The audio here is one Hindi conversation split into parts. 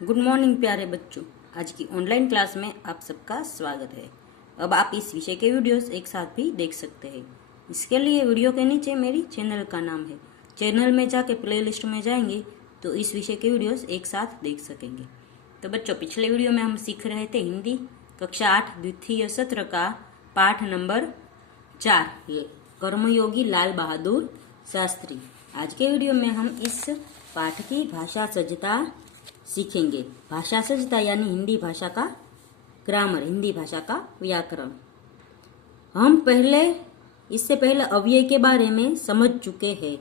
गुड मॉर्निंग प्यारे बच्चों। आज की ऑनलाइन क्लास में आप सबका स्वागत है। अब आप इस विषय के वीडियोस एक साथ भी देख सकते हैं। इसके लिए वीडियो के नीचे मेरी चैनल का नाम है। चैनल में जाके प्लेलिस्ट में जाएंगे तो इस विषय के वीडियोस एक साथ देख सकेंगे। तो बच्चों, पिछले वीडियो में हम सीख रहे थे हिंदी कक्षा 8 द्वितीय सत्र का पाठ नंबर 4 कर्मयोगी लाल बहादुर शास्त्री। आज के वीडियो में हम इस पाठ की भाषा सज्जता सीखेंगे। भाषा सज्जता यानी हिंदी भाषा का ग्रामर, हिंदी भाषा का व्याकरण। हम इससे पहले अव्यय के बारे में समझ चुके हैं।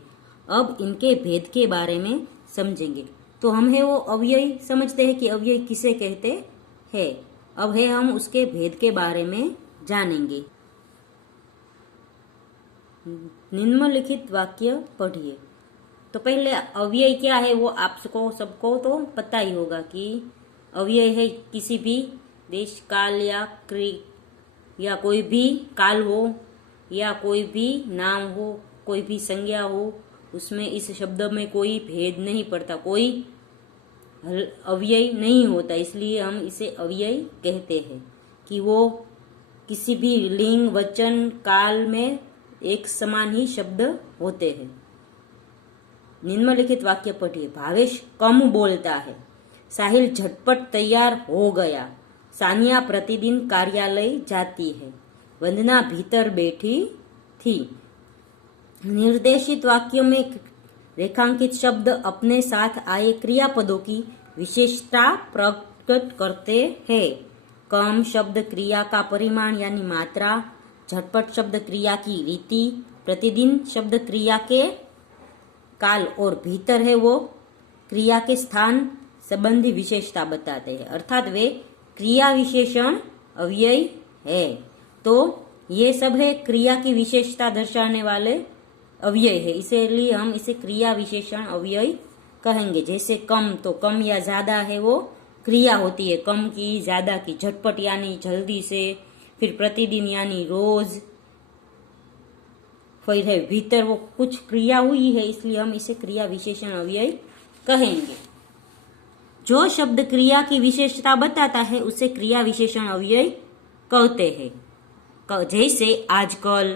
अब इनके भेद के बारे में समझेंगे। तो हम वो अव्यय समझते हैं कि अव्यय किसे कहते हैं। अब हम उसके भेद के बारे में जानेंगे। निम्नलिखित वाक्य पढ़िए। तो पहले अव्यय क्या है वो आप सबको तो पता ही होगा कि अव्यय है किसी भी देश, काल या कोई भी काल हो या कोई भी नाम हो, कोई भी संज्ञा हो, उसमें इस शब्द में कोई भेद नहीं पड़ता, कोई अव्यय नहीं होता। इसलिए हम इसे अव्यय कहते हैं कि वो किसी भी लिंग, वचन, काल में एक समान ही शब्द होते हैं। निम्नलिखित वाक्य पढ़िए। भावेश कम बोलता है। साहिल झटपट तैयार हो गया। सानिया प्रतिदिन कार्यालय जाती है। वंदना भीतर बैठी थी। निर्देशित वाक्यों में रेखांकित शब्द अपने साथ आए क्रियापदों की विशेषता प्रकट करते हैं। कम शब्द क्रिया का परिमाण यानी मात्रा, झटपट शब्द क्रिया की रीति, प्रतिदिन शब्द क्रिया के काल और भीतर है वो क्रिया के स्थान संबंधी विशेषता बताते हैं। अर्थात वे क्रिया विशेषण अव्यय है। तो ये सब है क्रिया की विशेषता दर्शाने वाले अव्यय है। इसलिए हम इसे क्रिया विशेषण अव्यय कहेंगे। जैसे कम, तो कम या ज्यादा है वो क्रिया होती है, कम की, ज्यादा की। झटपट यानी जल्दी से, फिर प्रतिदिन यानी रोज, फिर है भीतर, वो कुछ क्रिया हुई है, इसलिए हम इसे क्रिया विशेषण अव्यय कहेंगे। जो शब्द क्रिया की विशेषता बताता है उसे क्रिया विशेषण अव्यय कहते हैं। जैसे आजकल,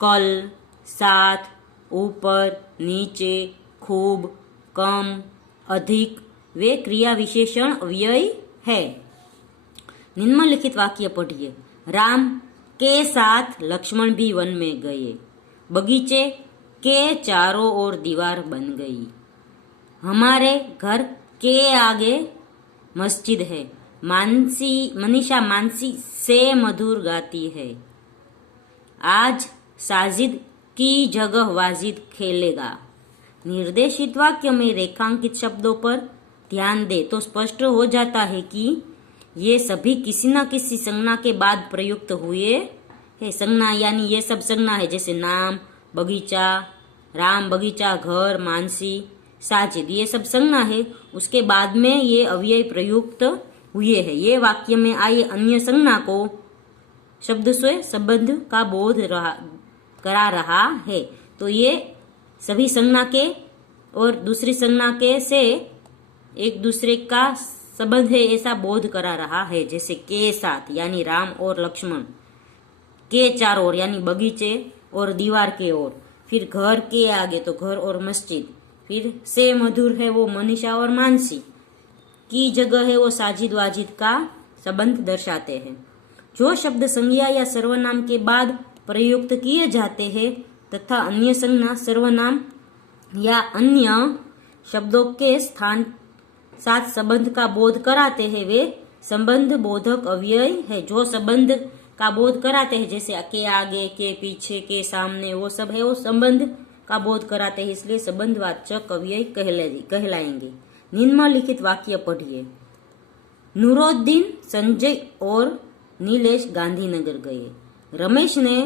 कल, साथ, ऊपर, नीचे, खूब, कम, अधिक, वे क्रिया विशेषण अव्यय है। निम्नलिखित वाक्य पढ़िए। राम के साथ लक्ष्मण भी वन में गए। बगीचे के चारों ओर दीवार बन गई। हमारे घर के आगे मस्जिद है। मनीषा मानसी से मधुर गाती है। आज साजिद की जगह वाजिद खेलेगा। निर्देशित वाक्य में रेखांकित शब्दों पर ध्यान दे तो स्पष्ट हो जाता है कि ये सभी किसी न किसी संज्ञा के बाद प्रयुक्त हुए है। संज्ञा यानी ये सब संज्ञा है, जैसे नाम, बगीचा, राम, बगीचा, घर, मानसी, साजिद, ये सब संज्ञा है। उसके बाद में ये अव्यय प्रयुक्त हुए हैं। ये वाक्य में आए अन्य संज्ञा को शब्द से संबंध का बोध करा रहा है। तो ये सभी संज्ञा के और दूसरी संज्ञा के से एक दूसरे का संबंध है ऐसा बोध करा रहा है। जैसे के साथ यानी राम और लक्ष्मण, के चारों ओर यानी बगीचे और दीवार के ओर, फिर घर के आगे तो घर और मस्जिद, फिर से मधुर है वो मनीषा और मानसी, की जगह है वो साजिद वाजिद का संबंध दर्शाते हैं। जो शब्द संज्ञा या सर्वनाम के बाद प्रयुक्त किए जाते हैं तथा अन्य संज्ञा, सर्वनाम या अन्य शब्दों के स्थान साथ संबंध का बोध कराते हैं, वे संबंध बोधक अव्यय है। जो संबंध का बोध कराते हैं, जैसे के आगे, के पीछे, के सामने, वो सब है वो संबंध का बोध कराते हैं, इसलिए संबंधवाचक अव्यय कहलाएंगे। निम्नलिखित वाक्य पढ़िए। नूरुद्दीन, संजय और नीलेश गांधीनगर गए। रमेश ने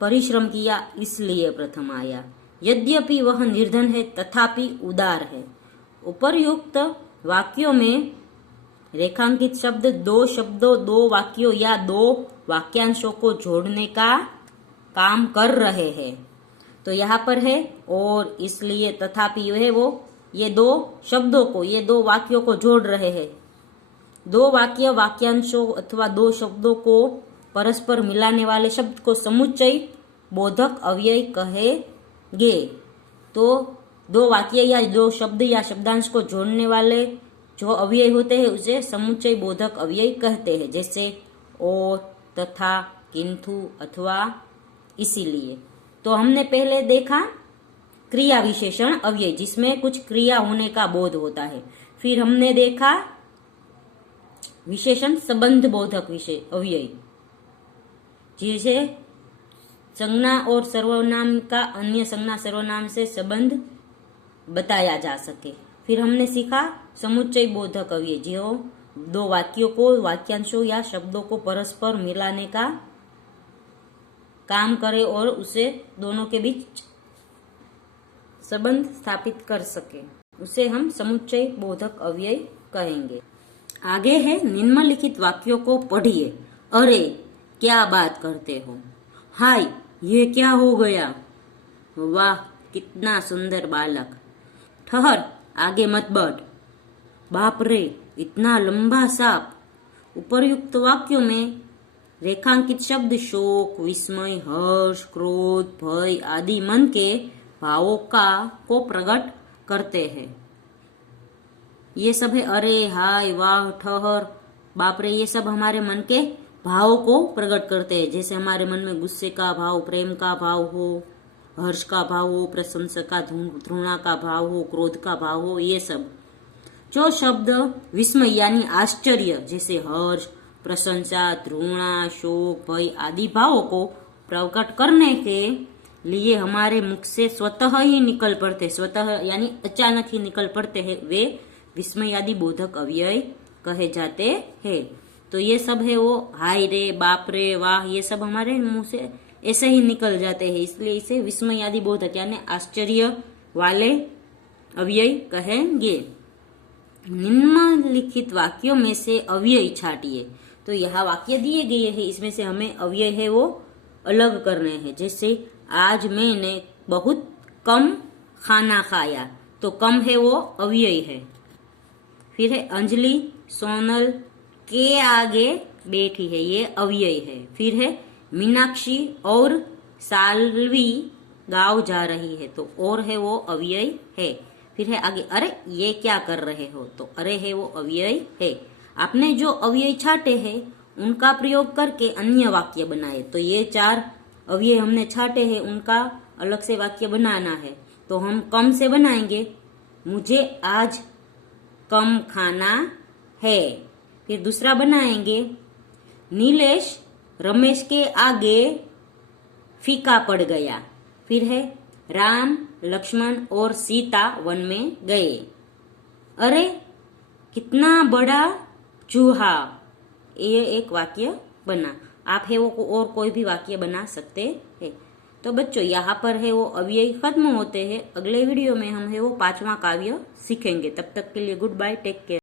परिश्रम किया इसलिए प्रथम आया। यद्यपि वह निर्धन है तथापि उदार है। उपर्युक्त वाक्यों में रेखांकित शब्द दो शब्दों, दो वाक्यों या दो वाक्यांशों को जोड़ने का काम कर रहे हैं। तो यहाँ पर है और, इसलिए, तथापि है वो ये दो शब्दों को, ये दो वाक्यों को जोड़ रहे हैं। दो वाक्य, वाक्यांशों अथवा दो शब्दों को परस्पर मिलाने वाले शब्द को समुच्चय बोधक अव्यय कहेंगे। तो दो वाक्य या दो शब्द या शब्दांश को जोड़ने वाले जो अव्यय होते हैं उसे समुच्चय बोधक अव्यय कहते हैं, जैसे और, तथा, किंतु अथवा इसीलिए। तो हमने पहले देखा क्रिया विशेषण अव्यय, जिसमें कुछ क्रिया होने का बोध होता है। फिर हमने देखा विशेषण संबंध बोधक अव्यय, जिसे संज्ञा और सर्वनाम का अन्य संज्ञा सर्वनाम से संबंध बताया जा सके। फिर हमने सीखा समुच्चय बोधक अव्यय, जो दो वाक्यों को, वाक्यांशों या शब्दों को परस्पर मिलाने का काम करे और उसे दोनों के बीच संबंध स्थापित कर सके, उसे हम समुच्चय बोधक अव्यय कहेंगे। आगे है निम्नलिखित वाक्यों को पढ़िए। अरे क्या बात करते हो, हाय ये क्या हो गया, वाह कितना सुंदर बालक, ठहर आगे मत बढ़, बाप रे इतना लंबा सांप। उपर्युक्त वाक्यों में रेखांकित शब्द शोक, विस्मय, हर्ष, क्रोध, भय आदि मन के भावों को प्रकट करते हैं। ये सब है अरे, हाय, वाह, ठहर, बाप रे, ये सब हमारे मन के भावों को प्रकट करते हैं। जैसे हमारे मन में गुस्से का भाव, प्रेम का भाव हो, हर्ष का भाव हो, प्रशंसा का, घृणा का भाव हो, क्रोध का भाव हो, ये सब। जो शब्द विस्मय यानी आश्चर्य, जैसे हर्ष, प्रशंसा, घृणा, शोक, भय आदि भावों को प्रकट करने के लिए हमारे मुख से स्वतः ही निकल पड़ते, स्वतः यानी अचानक ही निकल पड़ते हैं, वे विस्मय आदि बोधक अव्यय कहे जाते हैं। तो ये सब है वो हाय रे, बाप रे, वाह, ये सब हमारे मुंह से ऐसे ही निकल जाते हैं, इसलिए इसे विस्मय आदि बोधक यानी आश्चर्य वाले अव्यय कहेंगे। निम्नलिखित वाक्यों में से अव्यय छांटिए। तो यहाँ वाक्य दिए गए हैं, इसमें से हमें अव्यय है वो अलग करने हैं। जैसे आज मैंने बहुत कम खाना खाया, तो कम है वो अव्यय है। फिर है अंजलि सोनल के आगे बैठी है, ये अव्यय है। फिर है मीनाक्षी और साल्वी गांव जा रही है, तो और है वो अव्यय है। फिर है आगे अरे ये क्या कर रहे हो, तो अरे है वो अव्यय है। आपने जो अव्यय छाटे हैं उनका प्रयोग करके अन्य वाक्य बनाए। तो ये 4 अव्यय हमने छाटे हैं, उनका अलग से वाक्य बनाना है। तो हम कम से बनाएंगे, मुझे आज कम खाना है। फिर दूसरा बनाएंगे नीलेश रमेश के आगे फीका पड़ गया। फिर है राम, लक्ष्मण और सीता वन में गए। अरे कितना बड़ा चूहा, ये एक वाक्य बना। आप है वो और कोई भी वाक्य बना सकते हैं। तो बच्चों यहाँ पर है वो अव्यय खत्म होते हैं। अगले वीडियो में हम है वो 5वां काव्य सीखेंगे। तब तक के लिए गुड बाय, टेक केयर।